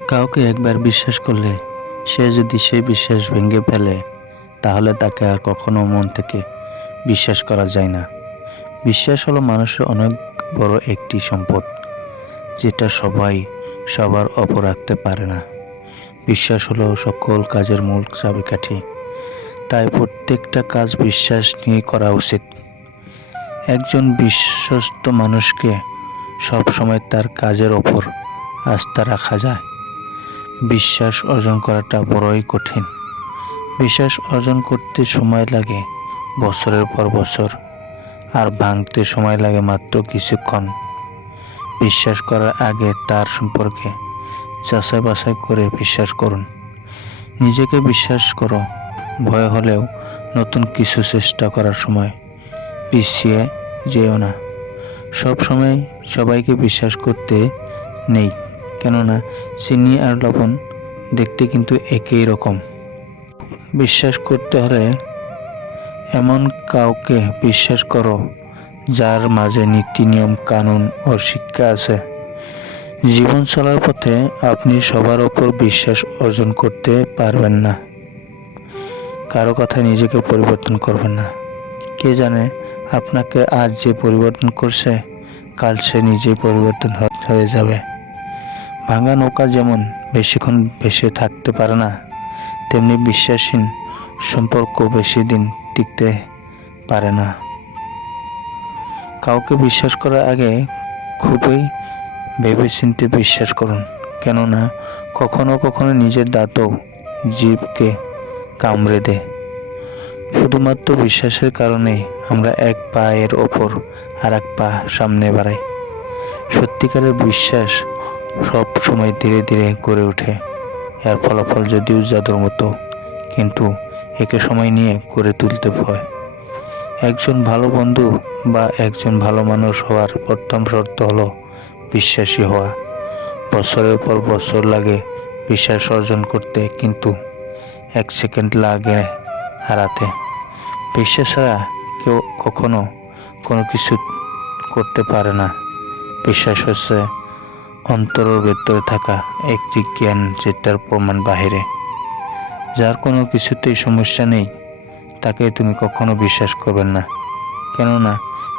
কাউকে একবার বিশ্বাস করলে সে যদি সেই বিশ্বাস ভেঙে ফেলে তাহলে তাকে আর কখনো মন থেকে বিশ্বাস করা যায় না। বিশ্বাস হলো মানুষের অনেক বড় একটি সম্পদ, যেটা সবাই সবার ওপর রাখতে পারে না। বিশ্বাস হলো সকল কাজের মূল চাবিকাঠি, তাই প্রত্যেকটা কাজ বিশ্বাস নিয়ে করা উচিত। একজন বিশ্বস্ত মানুষকে সবসময় তার কাজের ওপর আস্থা রাখা যায়। বিশ্বাস অর্জন করাটা বড়ই কঠিন। বিশ্বাস অর্জন করতে সময় লাগে বছরের পর বছর, আর ভাঙতে সময় লাগে মাত্র কিছুক্ষণ। বিশ্বাস করার আগে তার সম্পর্কে যাচাই বাছাই করে বিশ্বাস করুন। নিজেকে বিশ্বাস করো, ভয় হলেও নতুন কিছু চেষ্টা করার সময় পিছিয়ে যেও না। সব সময় সবাইকে বিশ্বাস করতে নেই, কেননা চিনি আর লবণ দেখতে কিন্তু একই রকম। বিশ্বাস করতে হলে এমন কাউকে বিশ্বাস করো যার মাঝে নীতি নিয়ম কানুন ও শিক্ষা আছে। জীবন চলার পথে আপনি সবার ওপর বিশ্বাস অর্জন করতে পারবেন না। কারো কথায় নিজেকে পরিবর্তন করবেন না। কে জানে আপনাকে আজ যে পরিবর্তন করছে, কাল সে নিজেই পরিবর্তন হয়ে যাবে। ভাঙা নৌকা যেমন বেশিক্ষণ ভেসে থাকতে পারে না, তেমনি বিশ্বাসহীন সম্পর্ক বেশি দিন টিকতে পারে না। কাউকে বিশ্বাস করার আগে খুবই ভেবেচিন্তে বিশ্বাস করুন, কেননা কখনো কখনো নিজের দাঁতও জীবকে কামড়ে দেয়। শুধুমাত্র বিশ্বাসের কারণে আমরা এক পায়ের ওপর আর এক পা সামনে বাড়াই। সত্যিকারের বিশ্বাস সব সময় ধীরে ধীরে গড়ে ওঠে। এর ফলাফল যদিও জাদুর মতো, কিন্তু একে সময় নিয়ে গড়ে তুলতে হয়। একজন ভালো বন্ধু বা একজন ভালো মানুষ হওয়ার প্রথম শর্ত হলো বিশ্বাসী হওয়া। বছরের পর বছর লাগে বিশ্বাস অর্জন করতে, কিন্তু 1 সেকেন্ড লাগে হারাতে। বিশ্বাস ছাড়া কেউ কখনো কোনো কিছু করতে পারে না। বিশ্বাস হচ্ছে অন্তরের ভেতরে থাকা একটি জ্ঞান, যেটার প্রমাণ বাহিরে। যার কোনো কিছুতেই সমস্যা নেই তাকে তুমি কখনো বিশ্বাস করবেন না, কেননা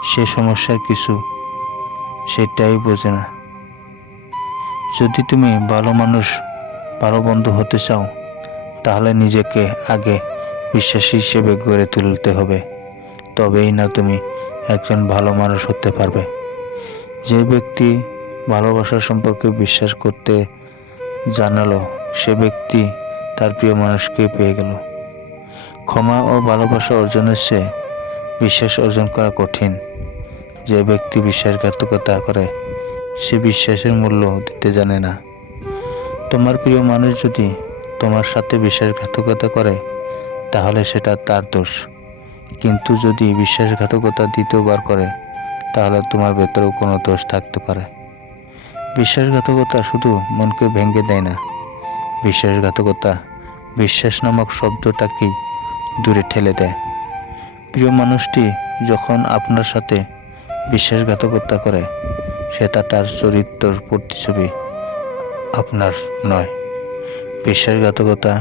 সে সমস্যার কিছু সেটাই বোঝে না। যদি তুমি ভালো মানুষ, ভালো বন্ধু হতে চাও, তাহলে নিজেকে আগে বিশ্বাসী হিসেবে গড়ে তুলতে হবে। তবেই না তুমি একজন ভালো মানুষ হতে পারবে। যে ব্যক্তি ভালোবাসার সম্পর্কে বিশ্বাস করতে জানালো, সে ব্যক্তি তার প্রিয় মানুষকে পেয়ে গেল। ক্ষমা ও ভালোবাসা অর্জনের চেয়ে বিশ্বাস অর্জন করা কঠিন। যে ব্যক্তি বিশ্বাসঘাতকতা করে সে বিশ্বাসের মূল্য দিতে জানে না। তোমার প্রিয় মানুষ যদি তোমার সাথে বিশ্বাসঘাতকতা করে তাহলে সেটা তার দোষ, কিন্তু যদি বিশ্বাসঘাতকতা দ্বিতীয়বার করে তাহলে তোমার ভেতরেও কোনো দোষ থাকতে পারে। বিশ্বাসঘাতকতা শুধু মনকে ভেঙে দেয় না, বিশ্বাসঘাতকতা বিশ্বাস নামক শব্দটাকেই দূরে ঠেলে দেয়। প্রিয় মানুষটি যখন আপনার সাথে বিশ্বাসঘাতকতা করে, সেটা তার চরিত্রের প্রতিচ্ছবি, আপনার নয়। বিশ্বাসঘাতকতা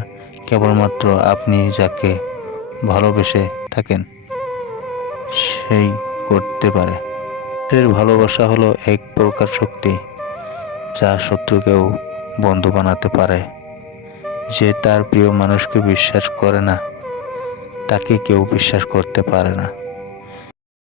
কেবলমাত্র আপনি যাকে ভালোবেসে থাকেন সেই করতে পারে। এর ভালোবাসা হলো এক প্রকার শক্তি যা শত্রুকেও বন্ধু বানাতে পারে। যে তার প্রিয় মানুষকে বিশ্বাস করে না, তাকে কেউ বিশ্বাস করতে পারে না।